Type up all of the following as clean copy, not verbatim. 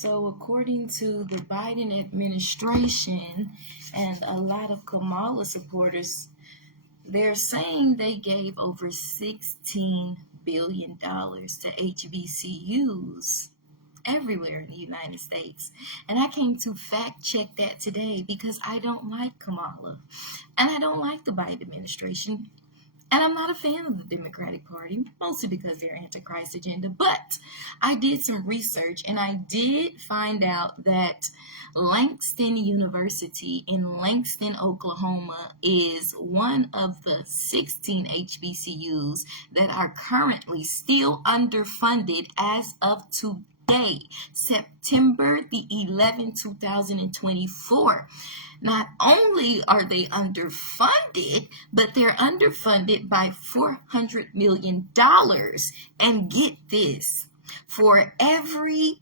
So, according to the Biden administration and a lot of Kamala supporters, they're saying they gave over $16 billion to HBCUs everywhere in the United States. And I came to fact check that today because I don't like Kamala and I don't like the Biden administration. And I'm not a fan of the Democratic Party, mostly because they're anti-Christ agenda. But I did some research and I did find out that Langston University in Langston, Oklahoma is one of the 16 HBCUs that are currently still underfunded as of today, September the 11th, 2024. Not only are they underfunded, but they're underfunded by $400 million. And get this, for every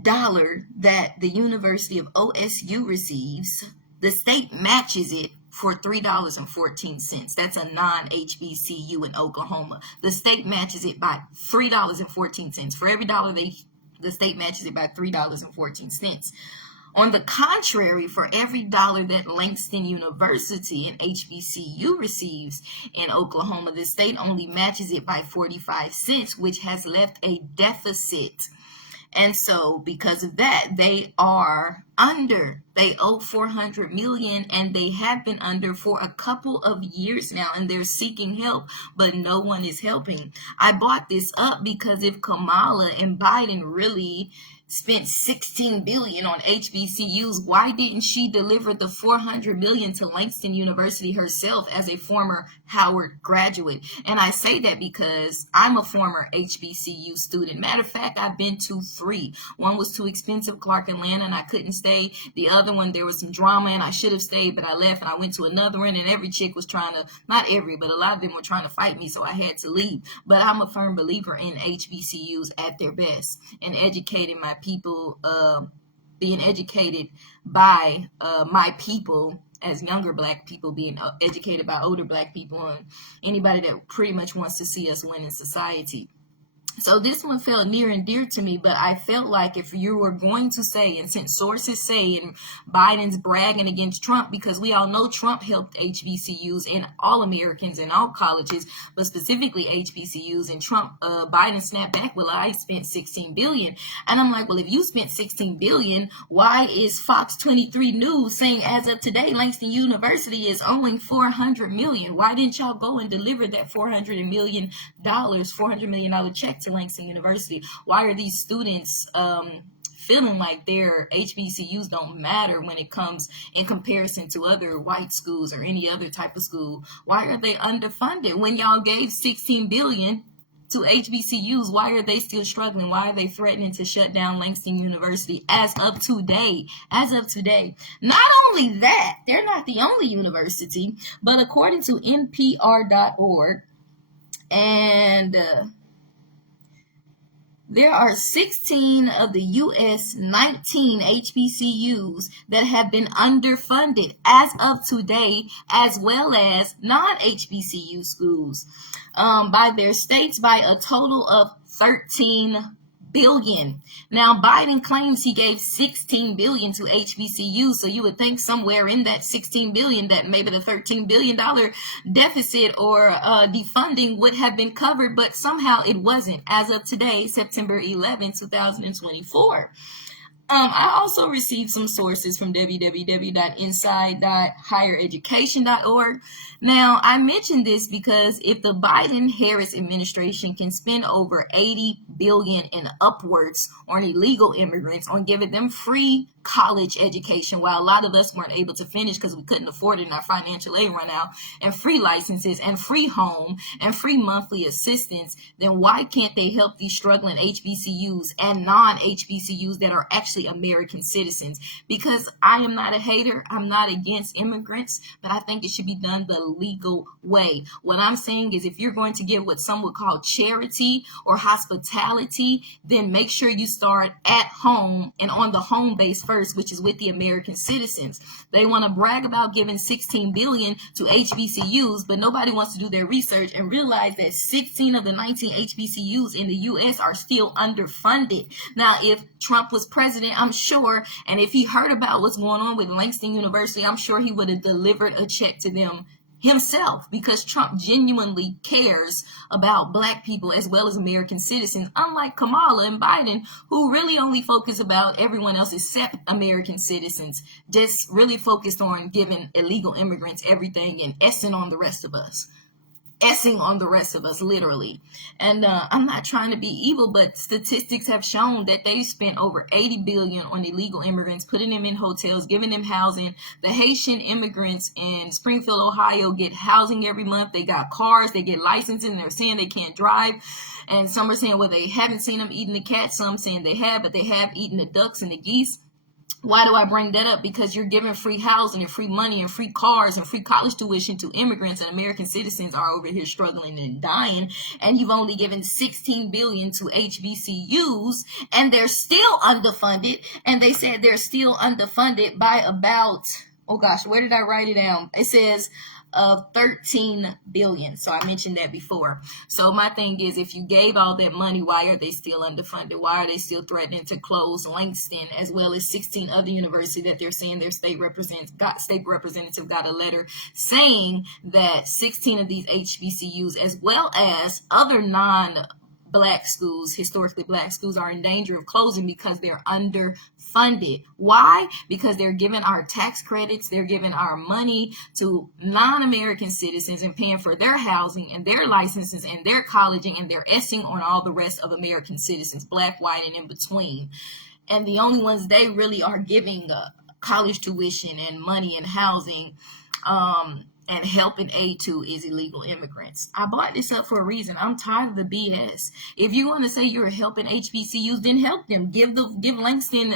dollar that the University of OSU receives, the state matches it for $3.14. That's a non-HBCU in Oklahoma. The state matches it by $3.14. For every dollar the state matches it by $3.14. On the contrary, for every dollar that Langston University and HBCU receives in Oklahoma, the state only matches it by 45 cents, which has left a deficit. And so because of that, they are under. They owe $400 million, and they have been under for a couple of years now, and they're seeking help, but no one is helping. I brought this up because if Kamala and Biden really spent $16 billion on HBCUs, why didn't she deliver the $400 million to Langston University herself as a former Howard graduate? And I say that because I'm a former HBCU student. Matter of fact, I've been to 3. One was too expensive, Clark and Atlanta, and I couldn't stay. The other one, there was some drama, and I should have stayed, but I left, and I went to another one, and every chick was trying to, not every, but a lot of them were trying to fight me, so I had to leave. But I'm a firm believer in HBCUs at their best, and educating my people, being educated by my people as younger black people, being educated by older black people, and anybody that pretty much wants to see us win in society. So this one felt near and dear to me, but I felt like if you were going to say, and since sources say, and Biden's bragging against Trump, because we all know Trump helped HBCUs and all Americans in all colleges, but specifically HBCUs, and Biden snapped back, well, I spent $16 billion. And I'm like, well, if you spent $16 billion, why is Fox 23 News saying as of today, Langston University is owing $400 million? Why didn't y'all go and deliver that $400 million check to Langston University? Why are these students feeling like their HBCUs don't matter when it comes in comparison to other white schools or any other type of school? Why are they underfunded? When y'all gave $16 billion to HBCUs, why are they still struggling? Why are they threatening to shut down Langston University as of today? Not only that, they're not the only university, but according to NPR.org, and there are 16 of the U.S. 19 HBCUs that have been underfunded as of today, as well as non-HBCU schools by their states by a total of $13 billion. Now, Biden claims he gave $16 billion to HBCUs, so you would think somewhere in that $16 billion that maybe the $13 billion deficit or defunding would have been covered, but somehow it wasn't as of today, September 11, 2024. I also received some sources from www.inside.highereducation.org. Now, I mentioned this because if the Biden-Harris administration can spend over $80 billion and upwards on illegal immigrants, on giving them free college education, while a lot of us weren't able to finish because we couldn't afford it and our financial aid run out, and free licenses and free home and free monthly assistance, then why can't they help these struggling HBCUs and non-HBCUs that are actually actually American citizens. Because I am not a hater, I'm not against immigrants, but I think it should be done the legal way. What I'm saying is, if you're going to give what some would call charity or hospitality, then make sure you start at home and on the home base first, which is with the American citizens. They want to brag about giving $16 billion to HBCUs, but nobody wants to do their research and realize that 16 of the 19 HBCUs in the U.S. are still underfunded. Now, if Trump was president, I'm sure, and if he heard about what's going on with Langston University, I'm sure he would have delivered a check to them himself, because Trump genuinely cares about Black people as well as American citizens, unlike Kamala and Biden, who really only focus about everyone else except American citizens, just really focused on giving illegal immigrants everything and essing on the rest of us. Literally. And I'm not trying to be evil, but statistics have shown that they spent over $80 billion on illegal immigrants, putting them in hotels, giving them housing. The Haitian immigrants in Springfield, Ohio get housing every month. They got cars, they get licenses, and they're saying they can't drive. And some are saying, well, they haven't seen them eating the cat. Some saying they have, but they have eaten the ducks and the geese. Why do I bring that up? Because you're giving free housing and free money and free cars and free college tuition to immigrants, and American citizens are over here struggling and dying. And you've only given $16 billion to HBCUs, and they're still underfunded. And they said they're still underfunded by about, oh gosh, where did I write it down? It says of $13 billion. So I mentioned that before. So my thing is, if you gave all that money, why are they still underfunded? Why are they still threatening to close Langston as well as 16 other universities that they're saying their state representative got a letter saying that 16 of these HBCUs as well as other non-Black schools, historically Black schools, are in danger of closing because they're underfunded. Why? Because they're giving our tax credits, they're giving our money to non-American citizens and paying for their housing and their licenses and their colleging, and they're essing on all the rest of American citizens, Black, white, and in between. And the only ones they really are giving college tuition and money and housing and help and aid to is illegal immigrants. I brought this up for a reason. I'm tired of the BS. If you want to say you're helping HBCUs, then help them. Give Langston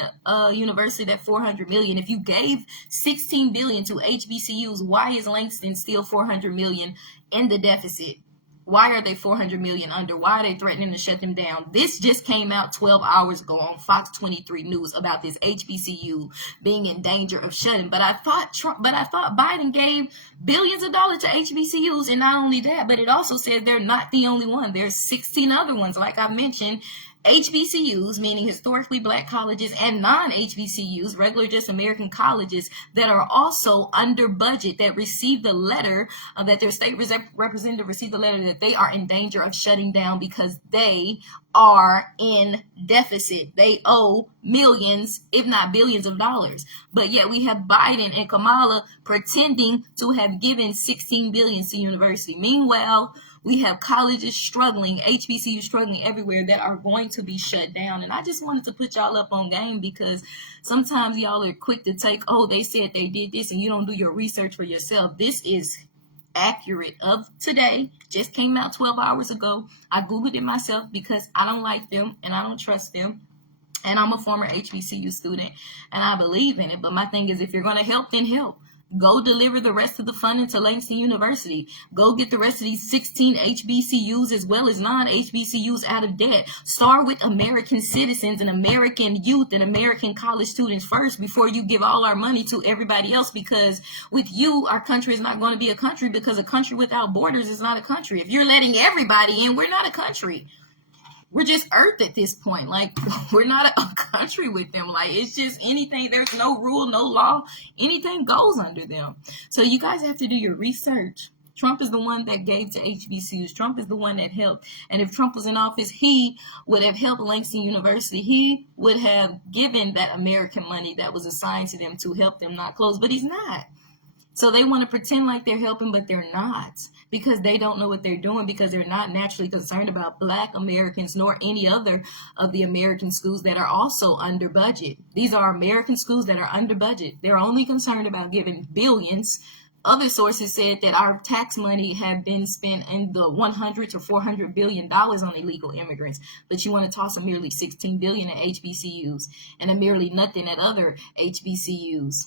University that $400 million. If you gave $16 billion to HBCUs, why is Langston still $400 million in the deficit? Why are they $400 million under? Why are they threatening to shut them down? This just came out 12 hours ago on Fox 23 News about this HBCU being in danger of shutting. But I thought Biden gave billions of dollars to HBCUs, and not only that, but it also said they're not the only one. There's 16 other ones, like I mentioned. HBCUs, meaning historically Black colleges, and non-HBCUs, regular just American colleges, that are also under budget, that received the letter, that their state representative received the letter that they are in danger of shutting down because they are in deficit. They owe millions, if not billions of dollars. But yet we have Biden and Kamala pretending to have given $16 billion to university. Meanwhile, we have colleges struggling, HBCUs struggling everywhere that are going to be shut down. And I just wanted to put y'all up on game, because sometimes y'all are quick to take, oh, they said they did this, and you don't do your research for yourself. This is accurate of today, just came out 12 hours ago. I Googled it myself because I don't like them and I don't trust them. And I'm a former HBCU student and I believe in it. But my thing is, if you're going to help, then help. Go deliver the rest of the funding to Langston University. Go get the rest of these 16 HBCUs as well as non-HBCUs out of debt. Start with American citizens and American youth and American college students first before you give all our money to everybody else, because with you, our country is not going to be a country, because a country without borders is not a country. If you're letting everybody in, we're not a country. We're just Earth at this point. Like, we're not a country with them. Like, it's just anything. There's no rule, no law. Anything goes under them. So you guys have to do your research. Trump is the one that gave to HBCUs. Trump is the one that helped. And if Trump was in office, he would have helped Langston University. He would have given that American money that was assigned to them to help them not close. But he's not. So they want to pretend like they're helping, but they're not, because they don't know what they're doing, because they're not naturally concerned about Black Americans nor any other of the American schools that are also under budget. These are American schools that are under budget. They're only concerned about giving billions Other sources said that our tax money had been spent in the 100 to 400 billion dollars on illegal immigrants, but you want to toss a merely 16 billion at HBCUs and a merely nothing at other HBCUs.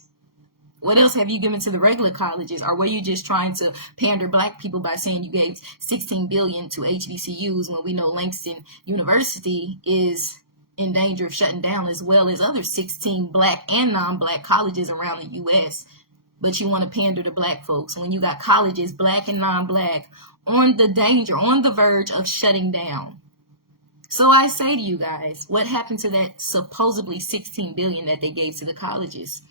What else have you given to the regular colleges? Or were you just trying to pander black people by saying you gave 16 billion to HBCUs when we know Langston University is in danger of shutting down, as well as other 16 black and non-black colleges around the U.S.? But you want to pander to black folks when you got colleges, black and non-black, on the verge of shutting down. So I say to you guys, what happened to that supposedly 16 billion that they gave to the colleges?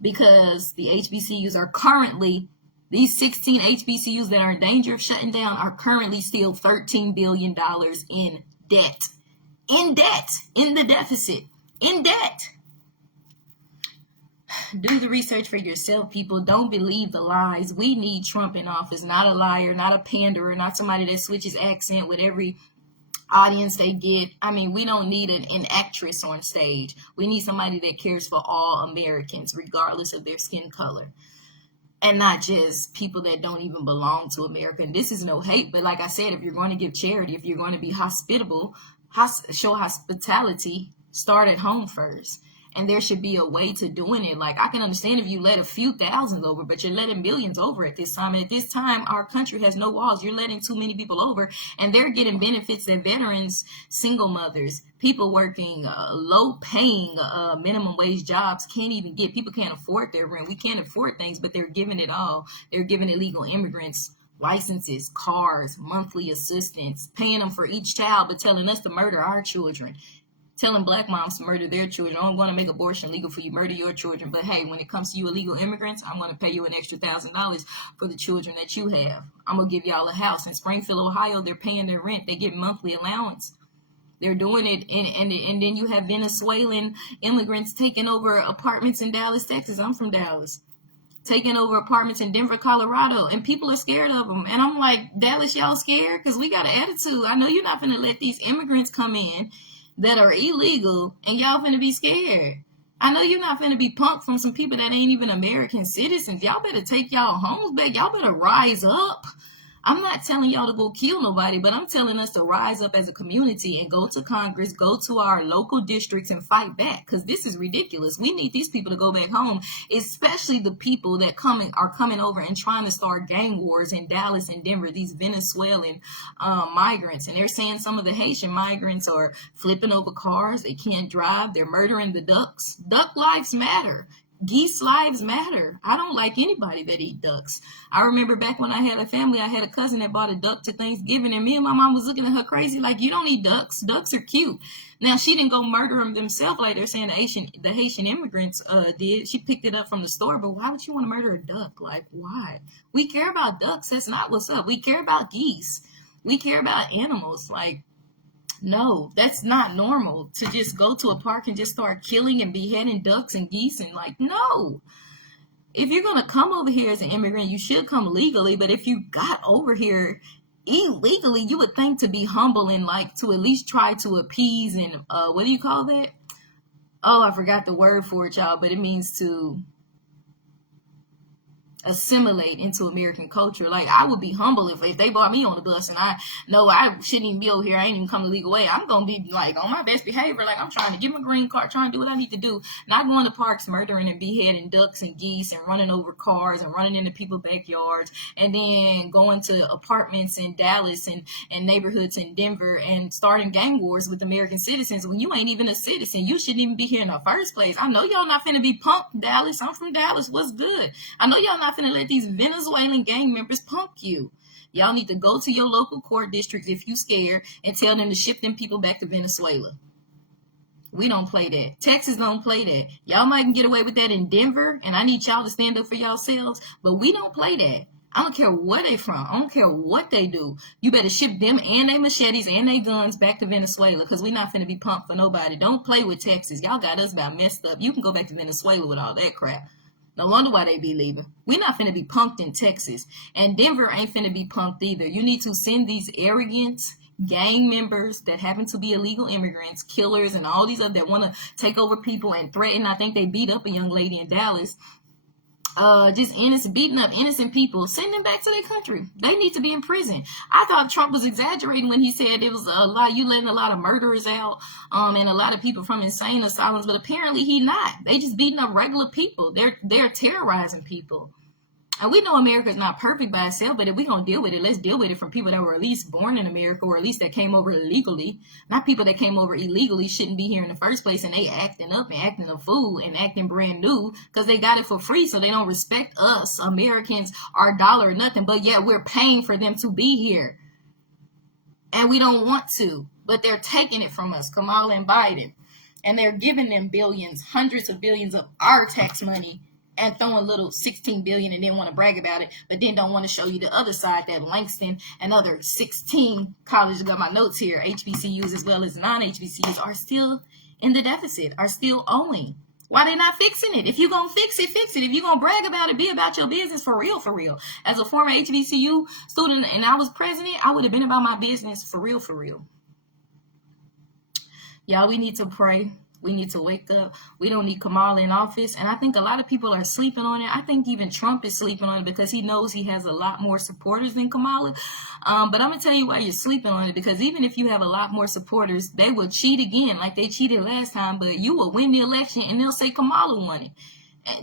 Because the HBCUs are currently, these 16 HBCUs that are in danger of shutting down are currently still $13 billion in debt. In debt, in the deficit, in debt. Do the research for yourself, people. Don't believe the lies. We need Trump in office, not a liar, not a panderer, not somebody that switches accent with every audience they get. I mean, we don't need an actress on stage. We need somebody that cares for all Americans, regardless of their skin color, and not just people that don't even belong to America. And this is no hate, but like I said, if you're going to give charity, if you're going to be hospitable, show hospitality, start at home first. And there should be a way to doing it. Like, I can understand if you let a few thousand over, but you're letting millions over at this time. And at this time, our country has no walls. You're letting too many people over, and they're getting benefits that veterans, single mothers, people working low-paying minimum wage jobs can't even get. People can't afford their rent. We can't afford things, but they're giving it all. They're giving illegal immigrants licenses, cars, monthly assistance, paying them for each child, but telling us to murder our children. Telling black moms to murder their children. I'm going to make abortion legal for you, murder your children. But hey, when it comes to you illegal immigrants, I'm going to pay you an extra $1,000 for the children that you have. I'm going to give y'all a house. In Springfield, Ohio, they're paying their rent. They get monthly allowance. They're doing it. And then you have Venezuelan immigrants taking over apartments in Dallas, Texas. I'm from Dallas. Taking over apartments in Denver, Colorado. And people are scared of them. And I'm like, Dallas, y'all scared? Because we got an attitude. I know you're not going to let these immigrants come in that are illegal, and y'all finna be scared. I know you're not finna be punked from some people that ain't even American citizens. Y'all better take y'all homes back. Y'all better rise up. I'm not telling y'all to go kill nobody, but I'm telling us to rise up as a community and go to Congress, go to our local districts and fight back, because this is ridiculous. We need these people to go back home, especially the people that are coming over and trying to start gang wars in Dallas and Denver, these Venezuelan migrants. And they're saying some of the Haitian migrants are flipping over cars. They can't drive. They're murdering the ducks. Duck lives matter. Geese lives matter. I don't like anybody that eat ducks. I remember back when I had a family, I had a cousin that bought a duck to Thanksgiving, and me and my mom was looking at her crazy, like, you don't eat ducks. Ducks are cute. Now, she didn't go murder them themselves like they're saying the Haitian immigrants did. She picked it up from the store, but why would you want to murder a duck? Like, why? We care about ducks. That's not what's up. We care about geese. We care about animals. Like, no, that's not normal to just go to a park and just start killing and beheading ducks and geese. And like, no. If you're going to come over here as an immigrant, you should come legally. But if you got over here illegally, you would think to be humble and like to at least try to appease and what do you call that? Oh, I forgot the word for it, y'all, but it means to assimilate into American culture. Like, I would be humble if they brought me on the bus and I know I shouldn't even be over here. I ain't even come the legal way. I'm going to be like on my best behavior. Like, I'm trying to get my green card, trying to do what I need to do. Not going to parks, murdering and beheading ducks and geese and running over cars and running into people's backyards, and then going to apartments in Dallas and neighborhoods in Denver and starting gang wars with American citizens when you ain't even a citizen. You shouldn't even be here in the first place. I know y'all not finna be punked, Dallas. I'm from Dallas. What's good? I know y'all not finna let these Venezuelan gang members punk you. Y'all need to go to your local court districts if you scared and tell them to ship them people back to Venezuela. We don't play that. Texas don't play that. Y'all might get away with that in Denver, and I need y'all to stand up for yourselves, but we don't play that. I don't care where they from. I don't care what they do. You better ship them and their machetes and their guns back to Venezuela, because we're not finna be pumped for nobody. Don't play with Texas. Y'all got us about messed up. You can go back to Venezuela with all that crap. No wonder why they be leaving. We're not finna be punked in Texas. And Denver ain't finna be punked either. You need to send these arrogant gang members that happen to be illegal immigrants, killers, and all these other that want to take over people and threaten. I think they beat up a young lady in Dallas just innocent, beating up innocent people, sending them back to their country. They need to be in prison. I thought Trump was exaggerating when he said it was a lot, you letting a lot of murderers out, and a lot of people from insane asylums, but apparently he not. They just beating up regular people. They're terrorizing people. And we know America is not perfect by itself, but if we're going to deal with it, let's deal with it from people that were at least born in America, or at least that came over illegally. Not people that came over illegally shouldn't be here in the first place, and they acting up and acting a fool and acting brand new because they got it for free, so they don't respect us, Americans, our dollar or nothing, but yet we're paying for them to be here. And we don't want to, but they're taking it from us, Kamala and Biden. And they're giving them billions, hundreds of billions of our tax money, and throwing little 16 billion and then want to brag about it, but then don't want to show you the other side that Langston and other 16 colleges, got my notes here, HBCUs as well as non-HBCUs, are still in the deficit, are still owing. Why they not fixing it? If you're going to fix it, fix it. If you're going to brag about it, be about your business for real, for real. As a former HBCU student and I was president, I would have been about my business for real, for real. Y'all, we need to pray. We need to wake up. We don't need Kamala in office. And I think a lot of people are sleeping on it. I think even Trump is sleeping on it because he knows he has a lot more supporters than Kamala. But I'm going to tell you why you're sleeping on it, because even if you have a lot more supporters, they will cheat again like they cheated last time. But you will win the election and they'll say Kamala won it.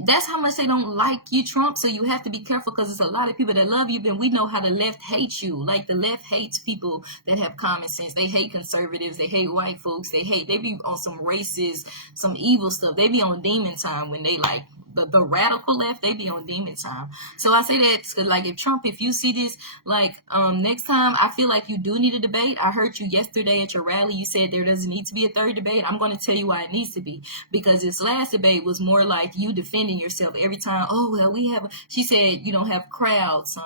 That's how much they don't like you, Trump. So you have to be careful, because there's a lot of people that love you, but we know how the left hates you. Like the left hates people that have common sense. They hate conservatives. They hate white folks. They be on some racist, some evil stuff. They be on demon time when they like the radical left. They be on demon time. So I say that because, like, if Trump, if you see this, like, next time, I feel like you do need a debate. I heard you yesterday at your rally. You said there doesn't need to be a third debate. I'm going to tell you why it needs to be, because this last debate was more like you defending yourself every time. Oh, well, we have, she said, you don't have crowds.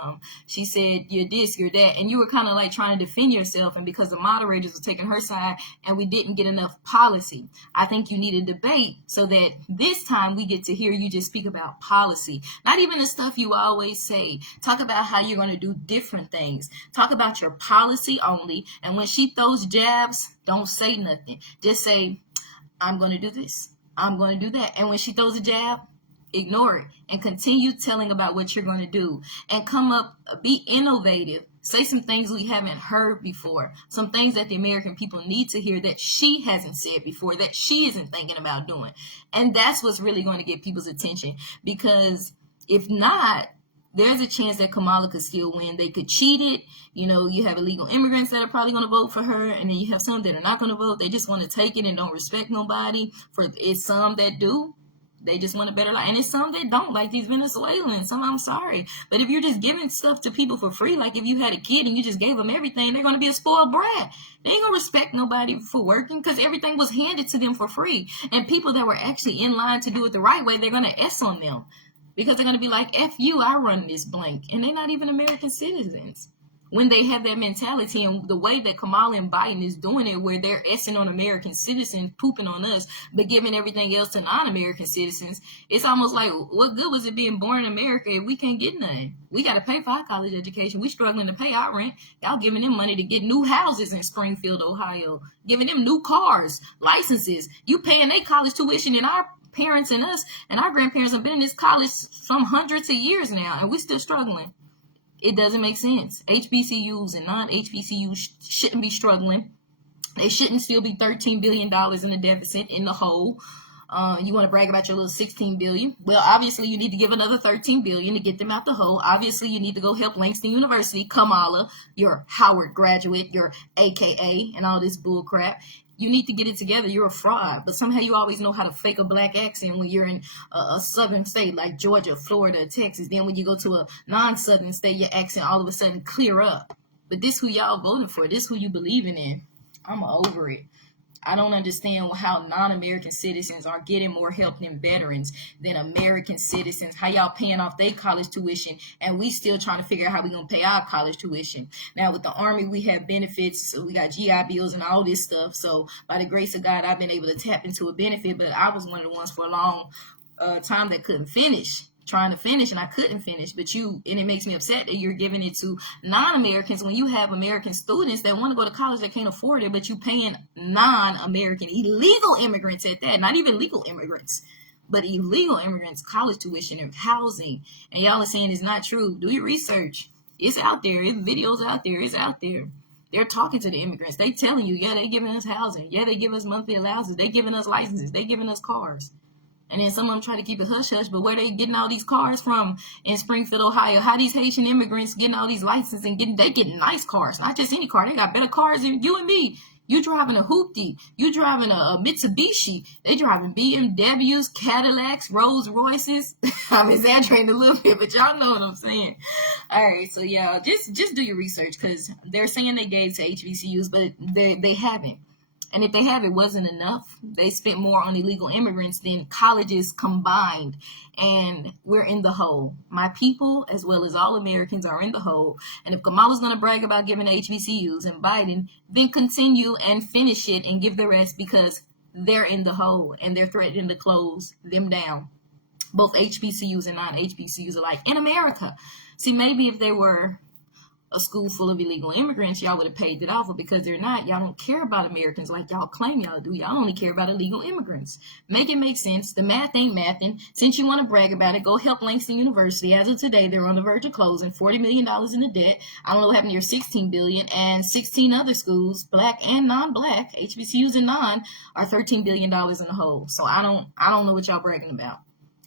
She said, you're this, you're that. And you were kind of like trying to defend yourself. And because the moderators were taking her side and we didn't get enough policy, I think you need a debate so that this time we get to hear you just speak about policy, not even the stuff you always say. Talk about how you're going to do different things. Talk about your policy only. And when she throws jabs, don't say nothing. Just say, I'm going to do this. I'm going to do that. And when she throws a jab, ignore it and continue telling about what you're going to do, and come up, be innovative. Say some things we haven't heard before, some things that the American people need to hear that she hasn't said before, that she isn't thinking about doing. And that's what's really going to get people's attention, because if not, there's a chance that Kamala could still win. They could cheat it. You know, you have illegal immigrants that are probably going to vote for her, and then you have some that are not going to vote. They just want to take it and don't respect nobody. It's some that do. They just want a better life. And it's some that don't, like these Venezuelans. Some, I'm sorry. But if you're just giving stuff to people for free, like if you had a kid and you just gave them everything, they're going to be a spoiled brat. They ain't going to respect nobody for working, because everything was handed to them for free. And people that were actually in line to do it the right way, they're going to S on them, because they're going to be like, F you, I run this blank. And they're not even American citizens. When they have that mentality, and the way that Kamala and Biden is doing it, where they're essing on American citizens, pooping on us, but giving everything else to non-American citizens, it's almost like, what good was it being born in America if we can't get nothing? We got to pay for our college education. We struggling to pay our rent. Y'all giving them money to get new houses in Springfield, Ohio, giving them new cars, licenses. You paying their college tuition, and our parents and us and our grandparents have been in this college some hundreds of years now, and we're still struggling. It doesn't make sense. HBCUs and non-HBCUs shouldn't be struggling. They shouldn't still be $13 billion in the deficit, in the hole. You want to brag about your little $16 billion. Well, obviously, you need to give another $13 billion to get them out the hole. Obviously, you need to go help Langston University, Kamala, your Howard graduate, your AKA, and all this bull crap. You need to get it together. You're a fraud. But somehow you always know how to fake a black accent when you're in a southern state like Georgia, Florida, Texas. Then when you go to a non-southern state, your accent all of a sudden clear up. But this who y'all voting for. This who you believing in. I'm over it. I don't understand how non-American citizens are getting more help than veterans, than American citizens. How y'all paying off their college tuition, and we still trying to figure out how we going to pay our college tuition. Now, with the Army, we have benefits. So we got GI bills and all this stuff. So by the grace of God, I've been able to tap into a benefit, but I was one of the ones for a long time that couldn't finish. Trying to finish, and I couldn't finish. But and it makes me upset that you're giving it to non-Americans when you have American students that want to go to college that can't afford it, but you paying non-American illegal immigrants at that, not even legal immigrants. But illegal immigrants, college tuition and housing, and y'all are saying it's not true. Do your research. It's out there. It's videos out there. It's out there. They're talking to the immigrants. They telling you, yeah, they giving us housing. Yeah, they give us monthly allowances. They giving us licenses. They giving us cars. And then some of them try to keep it hush-hush, but where they getting all these cars from in Springfield, Ohio? How these Haitian immigrants getting all these licenses and they getting nice cars, not just any car. They got better cars than you and me. You driving a Hoopty. You driving a Mitsubishi. They driving BMWs, Cadillacs, Rolls Royces. I'm exaggerating a little bit, but y'all know what I'm saying. All right, so yeah, just do your research, because they're saying they gave to HBCUs, but they haven't. And if they have, it wasn't enough. They spent more on illegal immigrants than colleges combined. And we're in the hole. My people, as well as all Americans, are in the hole. And if Kamala's going to brag about giving to HBCUs and Biden, then continue and finish it and give the rest, because they're in the hole and they're threatening to close them down. Both HBCUs and non-HBCUs alike in America. See, maybe if they were a school full of illegal immigrants, y'all would have paid it off, but because they're not, y'all don't care about Americans like y'all claim y'all do. Y'all only care about illegal immigrants. Make it make sense. The math ain't mathing. Since you want to brag about it, go help Langston University. As of today, they're on the verge of closing, $40 million in the debt. I don't know what happened to your $16 billion, and 16 other schools, black and non-black, HBCUs and non, are $13 billion in the hole. So I don't know what y'all bragging about.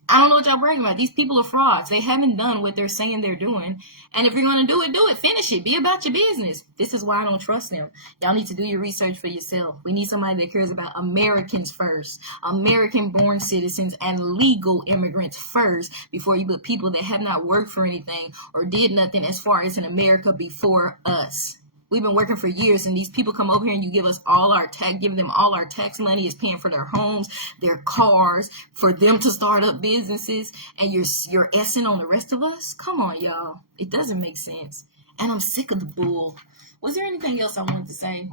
I don't know what y'all bragging about. These people are frauds. They haven't done what they're saying they're doing. And if you're going to do it, finish it. Be about your business. This is why I don't trust them. Y'all need to do your research for yourself. We need somebody that cares about Americans first, American-born citizens and legal immigrants first, before you put people that have not worked for anything or did nothing as far as in America before us. We've been working for years, and these people come over here and you give us all our give them all our tax money is paying for their homes, their cars, for them to start up businesses, and you're essing on the rest of us? Come on, y'all. It doesn't make sense. And I'm sick of the bull. Was there anything else I wanted to say?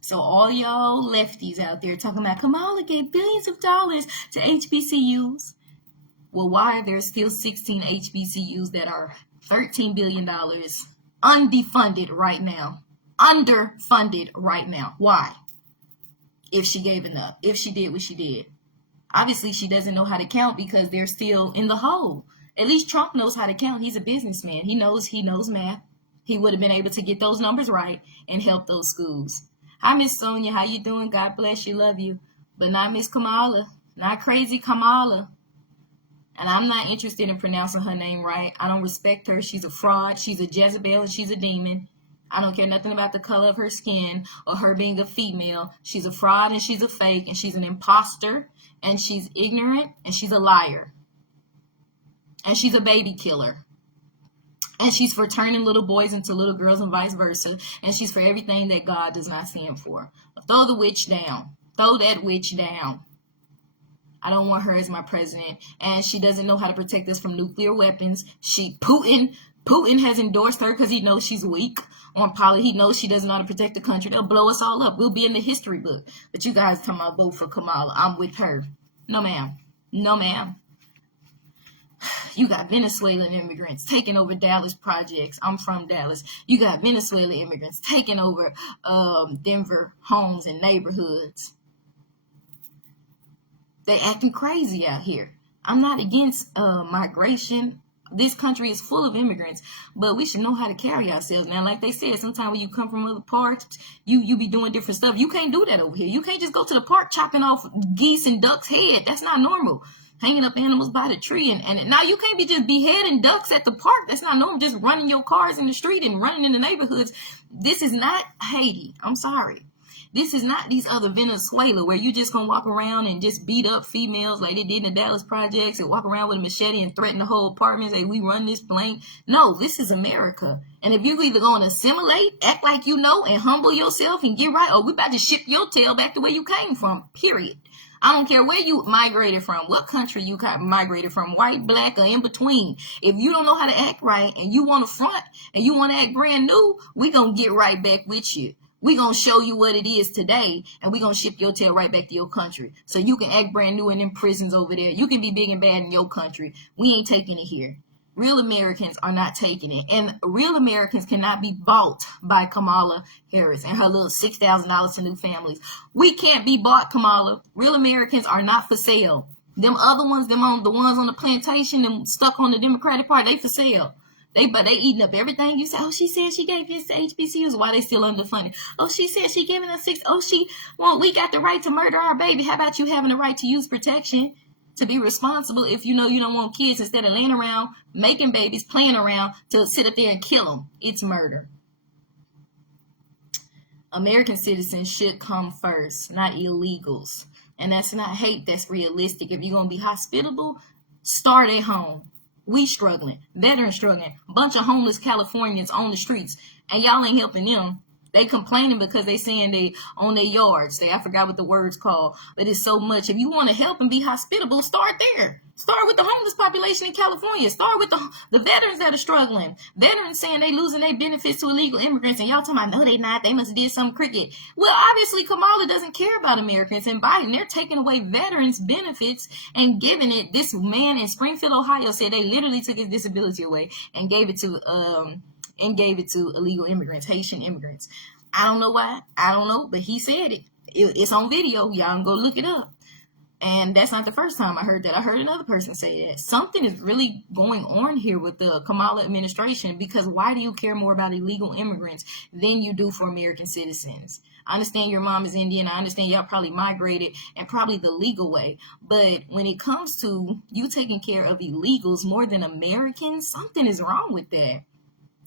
So all y'all lefties out there talking about Kamala gave billions of dollars to HBCUs. Well, why are there still 16 HBCUs that are $13 billion underfunded right now? Underfunded right now. Why? If she gave enough, if she did what she did. Obviously, she doesn't know how to count, because they're still in the hole. At least Trump knows how to count. He's a businessman. He knows math. He would have been able to get those numbers right and help those schools. Hi, Miss Sonia. How you doing? God bless you. Love you. But not Miss Kamala. Not crazy Kamala. And I'm not interested in pronouncing her name right. I don't respect her. She's a fraud. She's a Jezebel, and she's a demon. I don't care nothing about the color of her skin or her being a female. She's a fraud, and she's a fake, and she's an imposter, and she's ignorant, and she's a liar. And she's a baby killer. And she's for turning little boys into little girls and vice versa. And she's for everything that God does not stand for. Throw the witch down. Throw that witch down. I don't want her as my president. And she doesn't know how to protect us from nuclear weapons. Putin has endorsed her because he knows she's weak on policy. He knows she doesn't know how to protect the country. They'll blow us all up. We'll be in the history book. But you guys talking about vote for Kamala. I'm with her. No, ma'am. No, ma'am. You got Venezuelan immigrants taking over Dallas projects. I'm from Dallas. You got Venezuelan immigrants taking over Denver homes and neighborhoods. They acting crazy out here. I'm not against migration. This country is full of immigrants, but we should know how to carry ourselves. Now, like they said, sometimes when you come from other parts, you be doing different stuff. You can't do that over here. You can't just go to the park chopping off geese and ducks' head. That's not normal. Hanging up animals by the tree. And now you can't be just beheading ducks at the park. That's not normal. Just running your cars in the street and running in the neighborhoods. This is not Haiti. I'm sorry. This is not these other Venezuela where you just gonna walk around and just beat up females like they did in the Dallas projects and walk around with a machete and threaten the whole apartment, say we run this plane. No, this is America. And if you're either gonna assimilate, act like you know, and humble yourself and get right, or we about to ship your tail back to where you came from, period. I don't care where you migrated from, what country you migrated from, white, black, or in between. If you don't know how to act right and you want to front and you want to act brand new, we gonna get right back with you. We're going to show you what it is today, and we're going to ship your tail right back to your country so you can act brand new in them prisons over there. You can be big and bad in your country. We ain't taking it here. Real Americans are not taking it. And real Americans cannot be bought by Kamala Harris and her little $6,000 to new families. We can't be bought, Kamala. Real Americans are not for sale. Them other ones, the ones on the plantation, them stuck on the Democratic Party, they for sale. But they eating up everything you say. Oh, she said she gave this to HBCUs. Why they still underfunded? Oh, she said she giving us 6. Oh, we got the right to murder our baby. How about you having the right to use protection, to be responsible if you know you don't want kids, instead of laying around making babies, playing around, to sit up there and kill them? It's murder. American citizens should come first, not illegals. And that's not hate, that's realistic. If you're going to be hospitable, start at home. We struggling, veterans struggling, bunch of homeless Californians on the streets, and y'all ain't helping them. They complaining because they saying they on their yards. I forgot what the word's called, but it's so much. If you want to help and be hospitable, start there. Start with the homeless population in California. Start with the veterans that are struggling. Veterans saying they losing their benefits to illegal immigrants, and y'all talking about, no, they not. They must have did some cricket. Well, obviously Kamala doesn't care about Americans, and Biden, they're taking away veterans' benefits and giving it. This man in Springfield, Ohio, said they literally took his disability away and gave it to illegal immigrants, Haitian immigrants. I don't know why. I don't know, but he said it. It's on video. Y'all can go look it up. And that's not the first time I heard that. I heard another person say that. Something is really going on here with the Kamala administration, because why do you care more about illegal immigrants than you do for American citizens? I understand your mom is Indian. I understand y'all probably migrated and probably the legal way. But when it comes to you taking care of illegals more than Americans, something is wrong with that.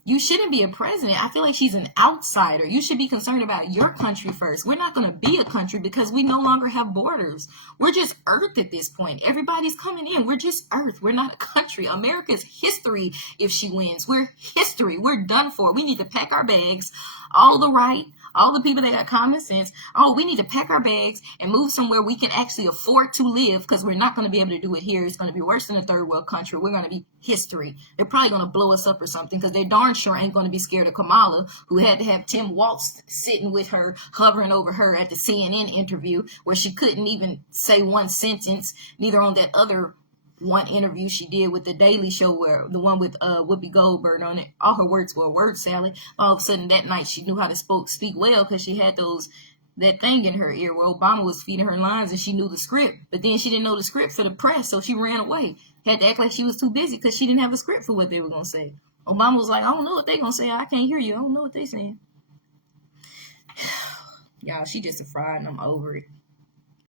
You shouldn't be a president. I feel like she's an outsider. You should be concerned about your country first. We're not going to be a country because we no longer have borders. We're just Earth at this point. Everybody's coming in. We're just Earth. We're not a country. America's history if she wins. We're history. We're done for. We need to pack our bags. All the people that got common sense. Oh, we need to pack our bags and move somewhere we can actually afford to live, because we're not going to be able to do it here. It's going to be worse than a third world country. We're going to be history. They're probably going to blow us up or something, because they darn sure ain't going to be scared of Kamala, who had to have Tim Walz sitting with her, hovering over her at the CNN interview, where she couldn't even say one sentence, neither on that other one interview she did with the Daily Show, where the one with Whoopi Goldberg on it, all her words were a word salad. All of a sudden that night she knew how to speak well, because she had that thing in her ear where Obama was feeding her lines, and she knew the script, but then she didn't know the script for the press, so she ran away. Had to act like she was too busy because she didn't have a script for what they were going to say. Obama was like, I don't know what they're going to say. I can't hear you. I don't know what they're saying. Y'all, she just a fraud, and I'm over it.